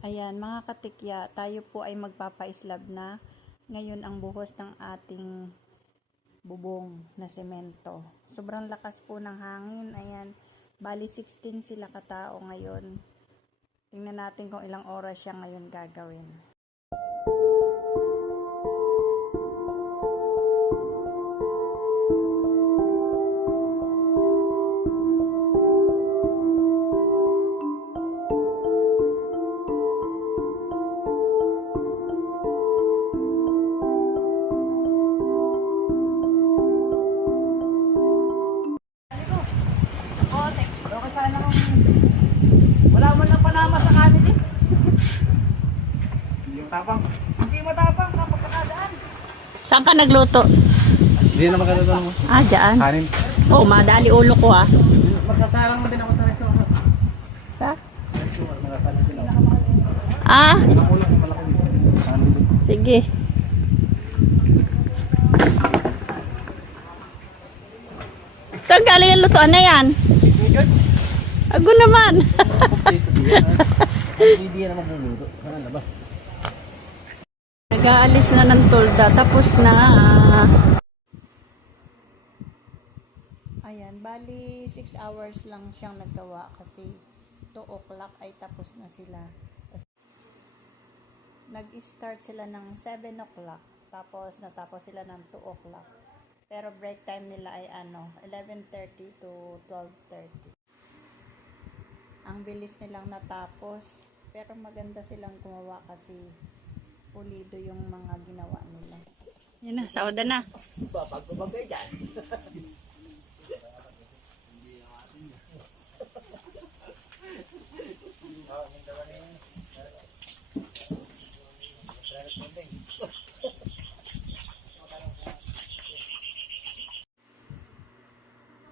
Ayan, mga katikya, tayo po ay magpapaislab na. Ngayon ang buhos ng ating bubong na semento. Sobrang lakas po ng hangin. Ayan, bali 16 sila katao ngayon. Tingnan natin kung ilang oras siya ngayon gagawin. Okay sana kung wala mo lang panama sa kanin eh. Hindi matapang. Hindi matapang kapag nakadaan. Saan ka nagluto? Hindi na magkatuto mo. Ah, dyan. Kanin. Oo, madali ulo ko ah. Magkasalang mo din ako sa restaurant. Sa? Magkasalang din ako. Ah, Pinakulang ko malaki dito. Kanin din. sige. Saan galing ang lutoan na yan? Ago naman. Hindi na magluluto. Saan na ba? Nag-aalis na ng tolda. Tapos na. Ayan, bali 6 hours lang siyang nagawa kasi 2 o'clock ay tapos na sila. Nag-start sila ng 7 o'clock. Tapos natapos sila ng 2 o'clock. Pero break time nila ay 11:30 to 12:30. Ang bilis nilang natapos. Pero maganda silang gumawa kasi pulido yung mga ginawa nila. Yan na, sauda na. Babag-babagay dyan.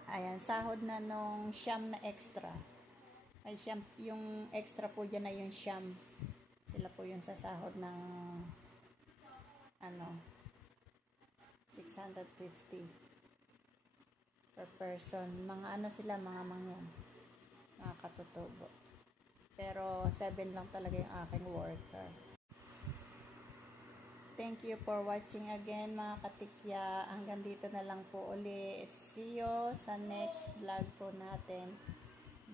Ayan, sahod na nung siyam na extra. Ay, siyam, yung extra po dyan na yung siyam. Sila po yung sasahod ng 650 per person. Mga sila, mga mangyan. Mga katutubo. Pero 7 lang talaga yung aking worker. Thank you for watching again mga katikya. Hanggang dito na lang po uli. See you sa next vlog po natin.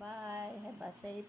Bye. Have a safe